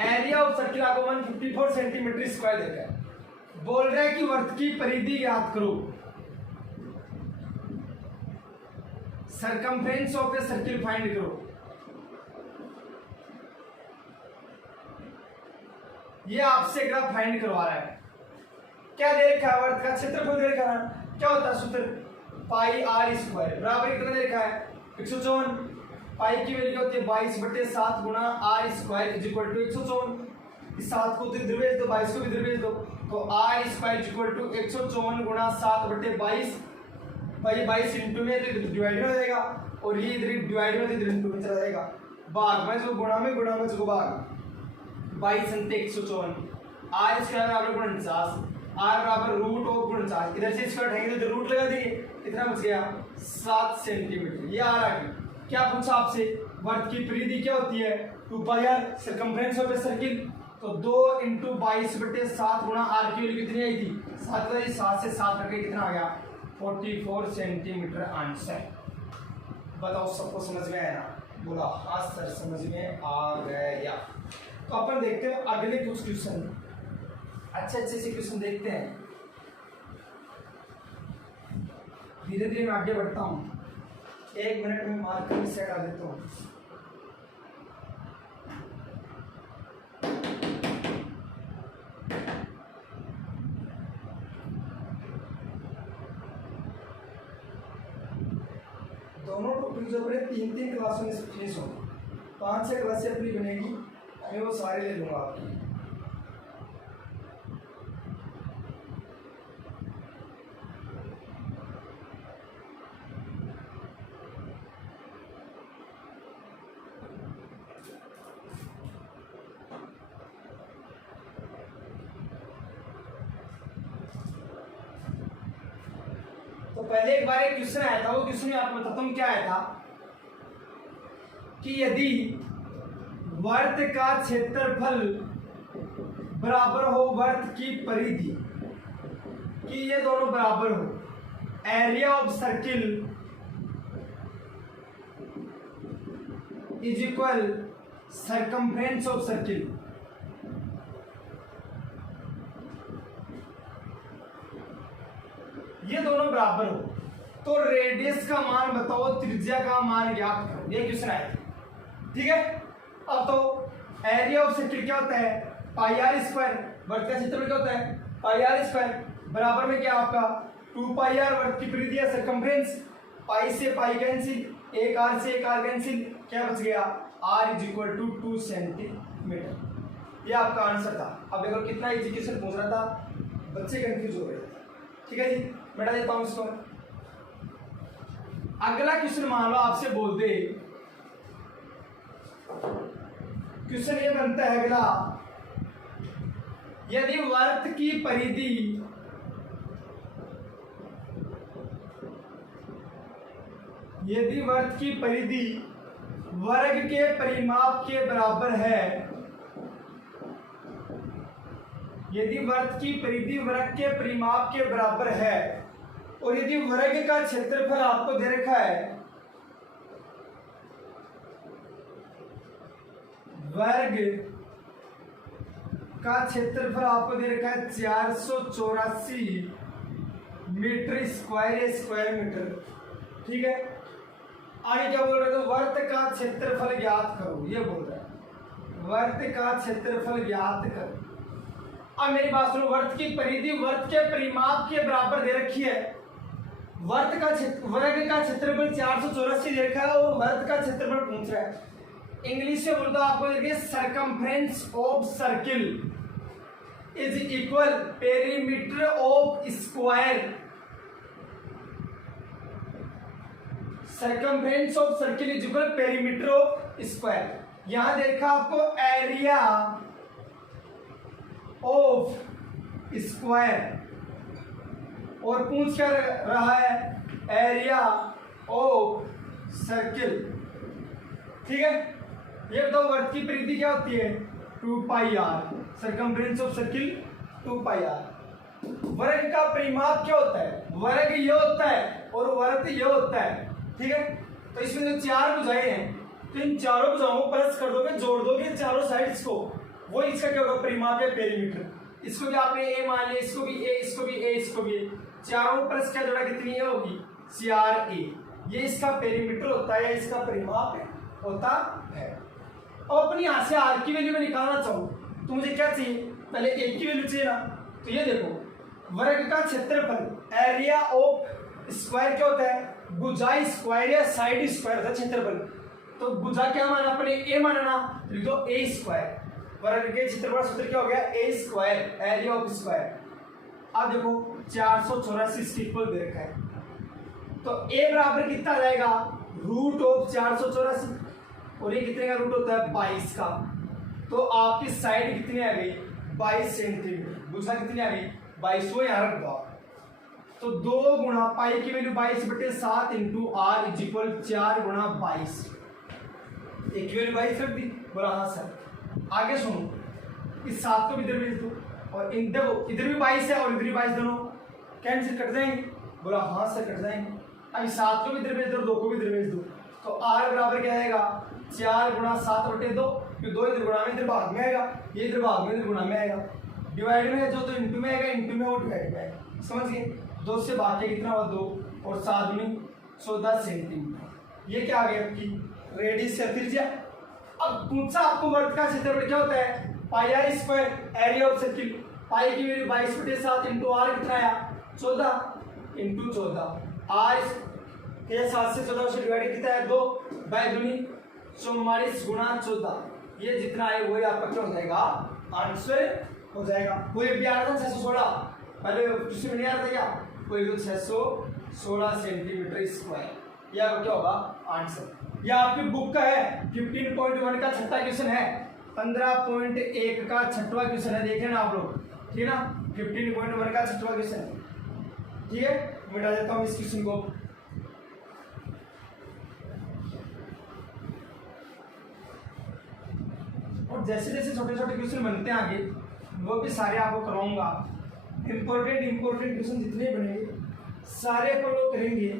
area of circle आपको 154 सेंटीमीटर स्क्वायर दे रखा है। बोल रहा है कि वर्त की परिधि याद करो, circumference of a circle find करो। ये आपसे ग्राफ फाइंड करवा रहा है। क्या दे रखा है वर्त का क्षेत्रफल दे रखा है, क्या होता है सूत्र पाई आर स्क्वायर बराबर कितना दे रखा है 154। पाई की वैल्यू होती है 22/7 गुणा r square is equal to 154। इस 7 को इधर भेज दो, 22 को इधर भेज दो, तो r square is equal to 154 गुणा 7/22। भाई 22 इंटू में इधर डिवाइड में हो जाएगा, और ये इधर डिवाइड में इधर इंटू में चला जाएगा। भाग में जो गुणा में जो भाग 22 × 154। आर स्क्वायर बराबर 49, आर बराबर रूट ऑफ 49। इधर से स्क्वायर उठाएंगे तो रूट लगा देंगे, कितना बच गया 7 सेंटीमीटर। ये आर आ गई। क्या पूछा आपसे वर्त की परिधि क्या होती है 2 pi R, circumference of a circle, तो 2 इंटू 22/7 गुणा आर की वैल्यू कितनी आई थी 7। 7 से 7 करके कितना आ गया 44 सेंटीमीटर आंसर। बताओ सबको समझ में आया ना? बोला हाँ सर समझ में आ गया। तो अपन देखते हैं अगले कुछ क्वेश्चन, अच्छे से क्वेश्चन देखते हैं। धीरे धीरे मैं आगे बढ़ता हूँ, 1 मिनट में मार्कर से हटा देता हूँ। दोनों टॉपिक जो अपने 3-3 क्लासों में फिनिश हो, 5-6 क्लासें अपनी बनेगी, मैं वो सारे ले लूंगा आपकी। तो पहले एक बार एक क्वेश्चन आया था, वो क्वेश्चन में आपको बताता हूँ क्या आया था कि यदि वर्त का क्षेत्रफल बराबर हो वर्त की परिधि, कि ये दोनों बराबर हो, area of circle is equal circumference of circle, ये दोनों बराबर हो तो रेडियस का मान बताओ, त्रिज्या का मान ज्ञात करो। ये क्वेश्चन आया, ठीक है। अब तो एरिया ऑफ सर्किल क्या होता है, पाई आर स्क्वायर। वर्ग का क्षेत्रफल क्या होता है, पाई आर स्क्वायर। बराबर में क्या आपका 2 पाई आर, वर्ग की परिधि है सर्कमफ्रेंस। पाई से पाई कैंसिल, एक आर से एक आर कैंसिल, क्या बच गया, r is equal to 2 centimetre. ये आपका आंसर था। अब देखो कितना इजी क्वेश्चन पूछ रहा था, बच्चे कंफ्यूज हो रहे थे। ठीक है जी, बैठा देता हूं इसको। अगला क्वेश्चन मान लो आपसे बोल दे, क्वेश्चन ये बनता है अगला, यदि वर्त की परिधि वर्ग के परिमाप के बराबर है, यदि वर्त की परिधि वर्ग के परिमाप के बराबर है और यदि वर्ग का क्षेत्रफल आपको दे रखा है, वर्ग का क्षेत्रफल आपको दे रखा है 484 मीटर स्क्वायर मीटर। ठीक है, आगे क्या बोल रहे थे, वर्त का क्षेत्रफल ज्ञात करो, ये बोल रहा है वर्त का क्षेत्रफल ज्ञात करो। अब मेरी बात सुनो, वर्त की परिधि वर्त के परिमाप के बराबर दे रखी है, वर्ग का क्षेत्रफल 484 दे रखा है और वर्त का क्षेत्रफल पूछ रहा है। इंग्लिश में बोलता आपको देखिए, circumference of circle is equal perimeter of square. Circumference of circle is equal perimeter of square. यहां देखा आपको एरिया ऑफ स्क्वायर और पूछ क्या रहा है, एरिया ऑफ सर्किल। ठीक है, ये बताओ वर्त की परिधि क्या होती है, 2 pi R, circumference of circle 2 pi R. वर्ग का परिमाप क्या होता है, वर्ग ये होता है और वर्त ये होता है। ठीक है, तो इसमें जो 4 भुजाएं हैं, तो इन चारों भुजाओं को प्लस कर दोगे, जोड़ दोगे चारों साइड्स को, वो इसका क्या होगा, परिमाप है पेरीमीटर। इसको भी आपने ए मान लिया, इसको भी ए, इसको भी ए, इसको भी ए, चारों प्लस क्या जोड़ा कितनी है होगी, 4a। ये इसका पेरीमीटर होता है, इसका परिमाप होता है। और अपनी यहां से आर की वैल्यू में निकालना चाहूं तो मुझे क्या चाहिए, पहले ए की वैल्यू चाहिए ना। तो ये देखो, वर्ग का क्षेत्रफल एरिया ऑफ स्क्वायर क्या होता है, भुजा स्क्वायर या साइड स्क्वायर होता है क्षेत्रफल। तो भुजा क्या माना अपने, ए माना, लिख दो ए स्क्वायर। वर्ग के क्षेत्रफल सूत्र क्या हो गया, ए स्क्वायर, एरिया ऑफ स्क्वायर। अब देखो 484 इक्वल दे रखा है, तो ए बराबर कितना आ जाएगा, रूट ऑफ 484, और ये कितने का रूट होता है, 22 का। तो आपकी साइड कितनी आ गई, 22 सेंटीमीटर। दूसरा कितनी आ गई, 22। वो यहां रख दो आप, तो 2 गुणा पाई की value 22/7 into r is equal 4 गुणा 22। एक की वैल्यू 22 रख दी, बोला हाँ सर। आगे सुनो, इस 7 को भी इधर भेज दो, और इन देखो इधर भी 22 है और इधर भी 22, दोनों कैंसिल कट जाएंगे, बोला हाँ सर कट जाएंगे। अब 7 को भी इधर भेज दो, 2 को भी इधर भेज दो, तो आर बराबर क्या आएगा, 4 गुणा 7/2, फिर 2 इधर गुणा में इधर भाग में आएगा, ये इधर भाग में इधर गुणा में आएगा, डिवाइड में है जो तो इंटू में आएगा, इंटू में वो डिवाइड में आएगा। समझ गए, 2 से भाग के कितना हुआ 2 और 7 में 14 सेंटीमीटर। ये क्या आ गया आपकी रेडियस या त्रिज्या। अब पूछा आपको वर्ग का क्षेत्रफल क्या होता है, pi are square, area of circle. Pi की वैल्यू 22/7 इंटू आर कितना आया, 14 इंटू 14। आर के 7 से 14 से डिवाइड कितना है, 2 बाय 2 44 गुणा 14। ये जितना है वही आपका क्या हो जाएगा, आंसर हो जाएगा। वो ये भी आ रहा था 616, पहले किसी में नहीं आ रहा था क्या, कोई 616 सेंटीमीटर स्क्वायर। यह क्या होगा आंसर। यह आपकी बुक का है, 15.1 का छठा क्वेश्चन है, 15.1 का छठवां क्वेश्चन है, देख लेना आप लोग, ठीक है ना। 15.1 का छठवां क्वेश्चन है, ठीक है। मिटा देता हूं इस क्वेश्चन को। और जैसे जैसे छोटे छोटे क्वेश्चन बनते हैं आगे, वो भी सारे आपको करवाऊंगा। इंपॉर्टेंट क्वेश्चन जितने बनेंगे सारे अपन लोग करेंगे।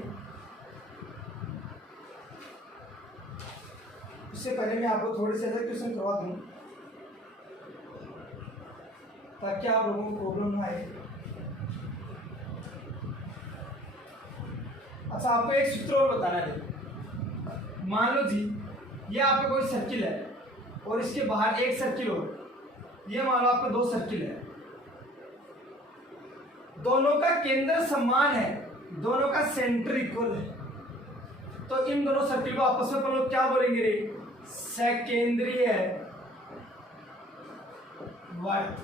उससे पहले मैं आपको थोड़े से अलग क्वेश्चन करवा दूं ताकि आप लोगों को प्रॉब्लम ना आए। अच्छा, आपको एक सूत्र और बताना है। मान लो जी, ये आपका कोई सर्किल है और इसके बाहर एक सर्किल और, ये मान लो आपका दो सर्किल है, दोनों का केंद्र समान है, दोनों का सेंटर इक्वल है, तो इन दोनों सर्किल को आपस में अपन लोग क्या बोलेंगे रे? सकेंद्रीय वर्त।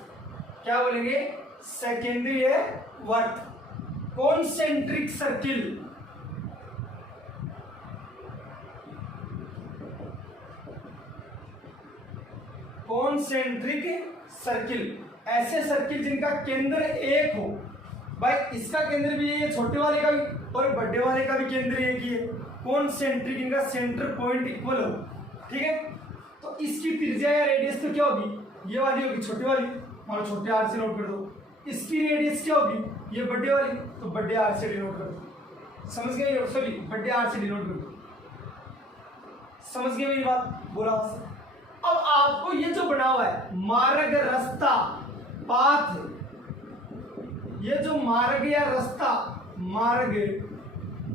क्या बोलेंगे? सकेंद्रीय वर्त। कॉन्सेंट्रिक सर्किल, कॉन्सेंट्रिक सर्किल, ऐसे सर्किल जिनका केंद्र एक हो। भाई इसका केंद्र भी है, छोटे वाले का भी और बड़े वाले का भी केंद्र एक ही है। कॉन्सेंट्रिक, इनका सेंटर पॉइंट इक्वल हो, ठीक है। तो इसकी त्रिज्या या रेडियस तो क्या होगी? ये वाली होगी छोटी वाली, मान लो छोटे आर से नोट कर दो। इसकी रेडियस क्या होगी? ये बड़े वाली, तो बड़े आर से डिनोट कर दो। समझ गए? सॉरी, बड़े आर से डिनोट कर दो। समझ गए मेरी बात? बोला। अब आपको ये जो बना हुआ है मार्ग, रास्ता, पाथ, ये जो मार्ग या रास्ता, मार्ग,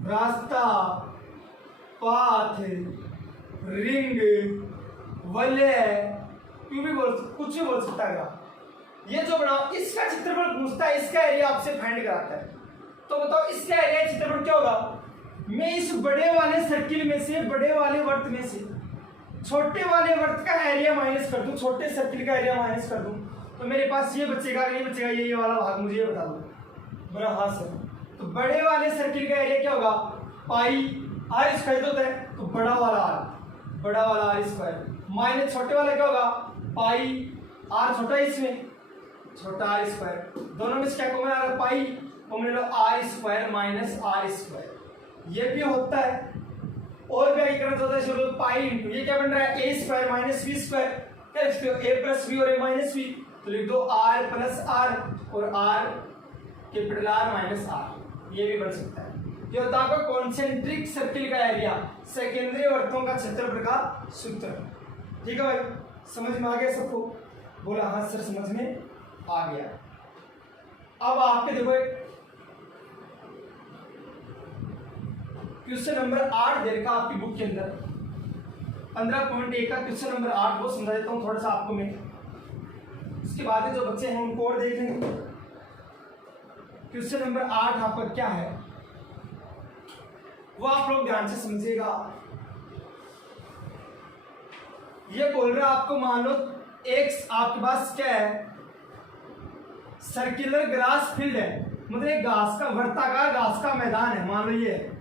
रास्ता, पाथ, रिंग, वलय, क्यों भी बोल, कुछ भी बोल सकता है। ये जो बना, इसका क्षेत्रफल पूछता है, इसका एरिया आपसे फाइंड कराता है। तो बताओ इसका एरिया क्षेत्रफल क्या होगा? मैं इस बड़े वाले सर्किल में से, बड़े वाले वर्त में से छोटे वाले वर्त का एरिया माइनस कर दूं, छोटे सर्किल का एरिया माइनस कर दूं, तो मेरे पास ये बचेगा, ये बचेगा, ये वाला भाग, मुझे ये बता दो। बोला हाँ सर। तो बड़े वाले सर्किल का एरिया क्या होगा? पाई आर स्क्वायर होता है, तो बड़ा वाला आर, बड़ा वाला आर स्क्वायर, माइनस छोटे वाला क्या होगा? पाई आर छोटा है इसमें, छोटा आर स्क्वायर, दोनों में से क्या कॉमन आ रहा है? पाई कॉमन लो, r square minus r square, ये भी होता है। और क्या करना चाहता है? चलो पाई इंटू, ये क्या बन रहा है? ए स्क्वायर माइनस बी स्क्वायर, क्या लिखते हो? ए प्लस बी और ए माइनस बी, तो लिख दो आर प्लस आर और r capital r minus r, ये भी बन सकता है। ये होता है आपका कॉन्सेंट्रिक सर्किल का एरिया, सेकेंडरी वर्तों का क्षेत्रफल का सूत्र। ठीक है भाई, समझ में आ गया सबको? बोला हाँ सर, समझ में आ गया। अब आपके देखो क्वेश्चन नंबर 8 दे रखा आपकी बुक के अंदर, 15.1 का क्वेश्चन नंबर 8, वो समझा देता हूँ थोड़ा सा आपको मैं, उसके बाद जो बच्चे हैं उनको और देख लेंगे। क्वेश्चन नंबर 8 आपका क्या है वो आप लोग ध्यान से समझिएगा। ये बोल रहा है आपको, मान लो एक आपके पास क्या है? सर्कुलर ग्रास फील्ड है, मतलब एक घास का, वर्ताकार घास का मैदान है, मान लो ये है,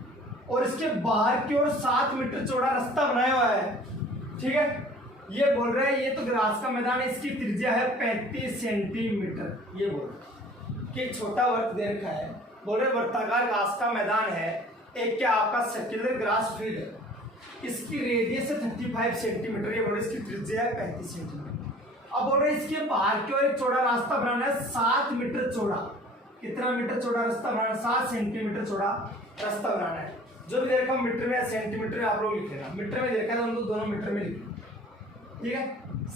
और इसके बाहर की ओर 7 मीटर चौड़ा रास्ता बनाया हुआ है। ठीक है, ये बोल रहा है ये तो ग्रास का मैदान है, इसकी त्रिज्या है 35 सेंटीमीटर। ये बोल कि एक छोटा वर्त दे रखा है, बोल रहे वर्ताकार घास का मैदान है, एक क्या आपका सर्कुलर ग्रास फील्ड है, इसकी रेडियस है 35 सेंटीमीटर, ये बोल रहे इसकी त्रिज्या है 35 सेंटीमीटर। अब बोल रहे इसके बाहर की ओर एक चौड़ा रास्ता बनाना है 7 मीटर चौड़ा। कितना मीटर चौड़ा रास्ता बनाना है? 7 सेंटीमीटर चौड़ा रास्ता बनाना है। जो भी देखा मीटर में या सेंटीमीटर में आप लोग लिखेगा, मीटर में देखा तो हम लोग दोनों मीटर में लिखे। ठीक है,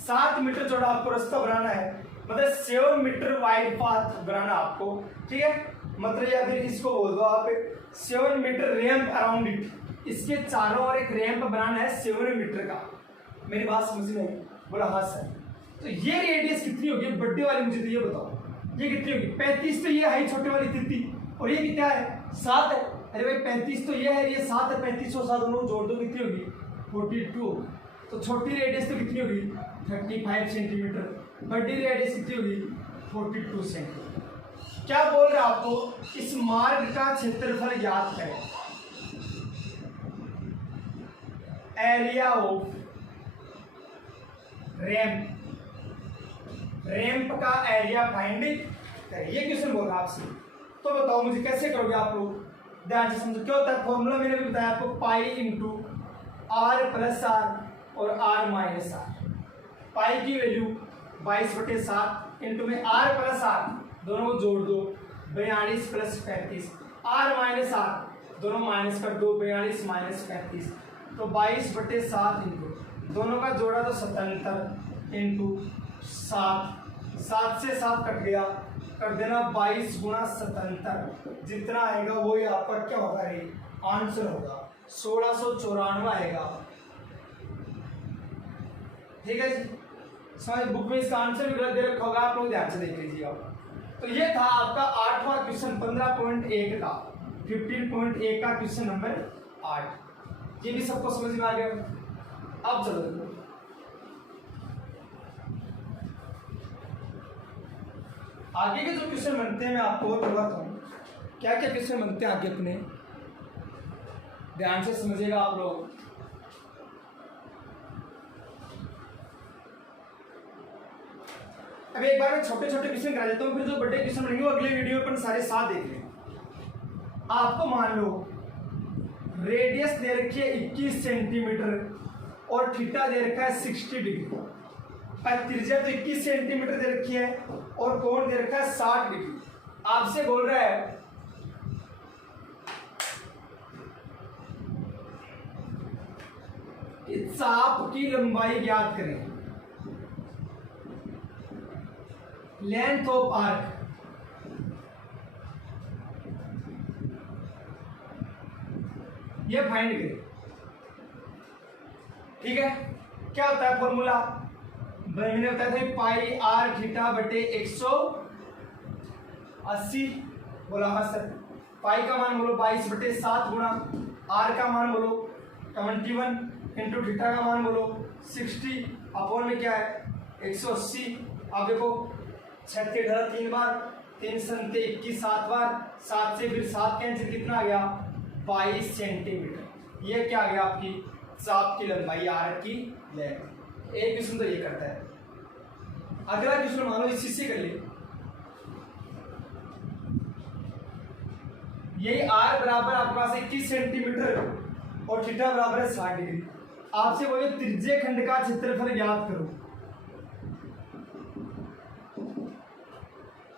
7 मीटर चौड़ा आपको रास्ता बनाना है, मतलब 7 मीटर वाइड पाथ बनाना आपको। ठीक है, मतलब या फिर इसको बोल दो आप 7 मीटर रैंप अराउंड इट, इसके चारों ओर एक रैंप बनाना है 7 मीटर का। मेरी बात समझ में आई? बोला हाँ सर। तो ये रेडियस कितनी होगी बड़े वाली, मुझे तो ये बताओ, ये कितनी होगी? 35 तो ये है छोटे वाली 33, और ये कितना है? 7 है। अरे भाई 35 तो ये है, ये 7 है, 35 और 7 दोनों जोड़ दो, कितनी होगी? 42। तो छोटी रेडियस तो कितनी होगी? 35 सेंटीमीटर। बड़ी रेडियस कितनी होगी? 42 सेंटीमीटर। क्या बोल रहे आपको? इस मार्ग का क्षेत्रफल ज्ञात है, एरिया ऑफ रैंप, रैंप का एरिया फाइंड करें। ये क्वेश्चन बोल रहा आपसे, तो बताओ मुझे कैसे करोगे आप लोग? ध्यान से समझो। क्या होता है फॉर्मूला? मैंने भी बताया आपको, pi into r plus r और आर माइनस आर। पाई की वैल्यू 22/7 इंटू में आर प्लस आर, दोनों को जोड़ दो 42 प्लस 35, आर माइनस आर दोनों माइनस कर दो 42 माइनस 35, तो 22/7 इंटू दोनों का जोड़ा तो 77 इंटू 7, 7 से 7 कट गया कर देना 22 गुणा 77, जितना आएगा वो ही आपका क्या होगा रे आंसर होगा, 1694 आएगा। ठीक है जी, समझ बुक में इसका आंसर भी गलत दे रखा होगा, आप लोग ध्यान से देख लीजिएगा। तो ये था आपका 8वां क्वेश्चन 15.1 का 15.1 का क्वेश्चन नंबर 8। ये भी सबको समझ में आ गया। अब चलो आगे के जो क्वेश्चन बनते हैं मैं आपको और बताता हूँ क्या क्या क्वेश्चन बनते हैं आगे अपने, ध्यान से समझिएगा आप लोग। अब एक बार मैं छोटे छोटे क्वेश्चन करा देता हूँ, फिर जो बड़े क्वेश्चन बनेंगे वो अगले वीडियो में अपन सारे साथ देख लें। आपको मान लो रेडियस दे रखी है 21 सेंटीमीटर और थीटा दे रखा है 60 डिग्री। त्रिज्या तो 21 सेंटीमीटर दे रखी है और कोण दे रखा है 60 डिग्री। आपसे बोल रहा है इस चाप की लंबाई ज्ञात करें, लेंथ ऑफ आर्क। ये फाइंड करें। ठीक है, क्या होता है फॉर्मूला, मैंने बताया था पाई आर थीटा बटे 180। बोला हाँ सर। पाई का मान बोलो 22 बटे 7 गुणा आर का मान बोलो 21 इंटू थीटा का मान बोलो 60 अपॉन में क्या है 180। अब देखो 36 18 3 बार 3 संते 21 7 बार 7 से फिर 7 कैंसिल, कितना आ गया 22 सेंटीमीटर। ये क्या आ गया आपकी चाप की लंबाई आर की लेंथ। एक क्वेश्चन तो ये करता है। अगला क्वेश्चन मान लो इसी से कर ले, यही आर बराबर आपके पास 21 सेंटीमीटर और थीटा बराबर है 60 डिग्री। आपसे बोले त्रिज्य खंड का क्षेत्रफल ज्ञात करो,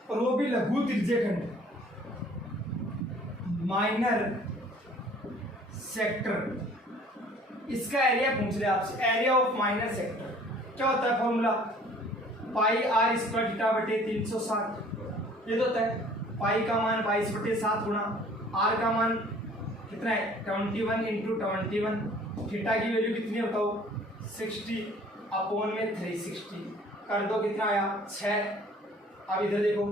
और वो भी लघु त्रिज्य खंड माइनर सेक्टर। इसका एरिया पूछ रहे आपसे, एरिया ऑफ माइनर सेक्टर क्या होता है formula, pi are square theta बटे 360। ये तो होता है पाई का मान 22 बटे 7 गुणा आर का मान कितना है 21 इंटू 21, थीटा की वैल्यू कितनी बताओ 60 अपॉन में 360 कर दो, कितना आया 6। अब इधर देखो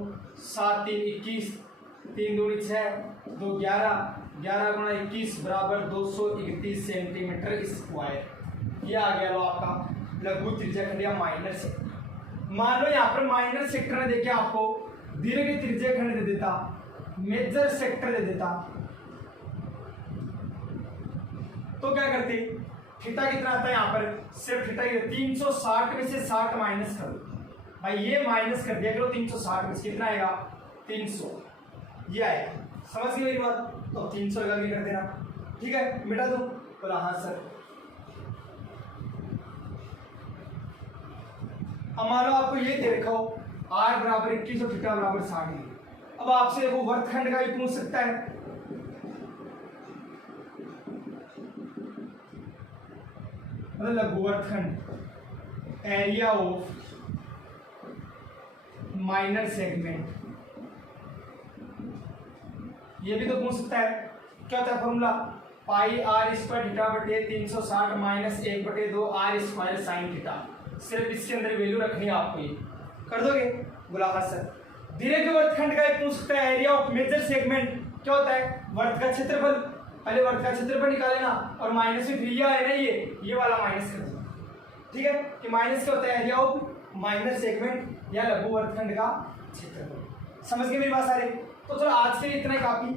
7 3 21, 3 दूनी 6 2 11, 11 गुणा 21 बराबर 231 सेंटीमीटर स्क्वायर। ये आ गया लो आपका लघु त्रिज्या खंड या माइनर सेक्टर। मान लो यहाँ पर माइनर सेक्टर ने देखे आपको दीर्घ त्रिज्या खंड दे देता, मेजर सेक्टर दे देता, तो क्या करते, थीटा कितना आता है यहाँ पर सिर्फ थीटा 360 में से 60 माइनस कर दो भाई, ये माइनस कर दिया करो 360 में से कितना आएगा 300, ये आएगा। समझ गए मेरी बात, तो 300 लगा के कर देना। ठीक है, मिटा दो। बोला हाँ सर। अब मान लो आपको ये दे रखा हो आर बराबर 21 और थीटा बराबर 60 डिग्री। अब आपसे वो वर्गखंड का भी पूछ सकता है, मतलब लघुवर्गखंड, एरिया ऑफ माइनर सेगमेंट, ये भी तो पूछ सकता है। क्या होता है formula, pi are square theta बटे 360 माइनस 1 बटे 2 आर स्क्वायर साइन थीटा। सिर्फ इसके अंदर वैल्यू रखनी है आपको, ये कर दोगे। बोला हाँ सर। दीर्घ वर्गखंड का पूछ सकता है, एरिया ऑफ मेजर सेगमेंट क्या होता है, वर्ग का क्षेत्रफल। पहले वर्ग का क्षेत्रफल निकाले ना, और माइनस में फिर ये है ना, ये वाला माइनस कर दो। ठीक है, कि माइनस क्या होता है, एरिया ऑफ माइनर सेगमेंट या लघु वर्गखंड का क्षेत्रफल। समझ गए मेरी बात सारे। तो चलो आज के लिए इतना ही काफी।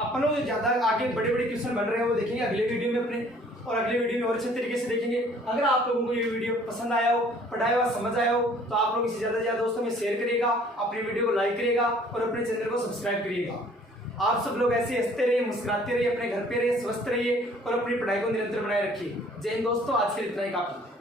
अपन लोग ज्यादा आगे बड़े बड़े क्वेश्चन बन रहे हैं वो देखेंगे अगले वीडियो में अपने, और अगले वीडियो में और अच्छे तरीके से देखेंगे। अगर आप लोगों को ये वीडियो पसंद आया हो, पढ़ाया हुआ समझ आया हो, तो आप लोग इसे ज्यादा से ज्यादा दोस्तों में शेयर करिएगा, अपनी वीडियो को लाइक करिएगा और अपने चैनल को सब्सक्राइब करिएगा। आप सब लोग ऐसे हंसते रहिए, मुस्कुराते रहिए, अपने घर पे रहिए, स्वस्थ रहिए और अपनी पढ़ाई को निरंतर बनाए रखिए। जय हिंद दोस्तों, आज के लिए इतना ही काफी।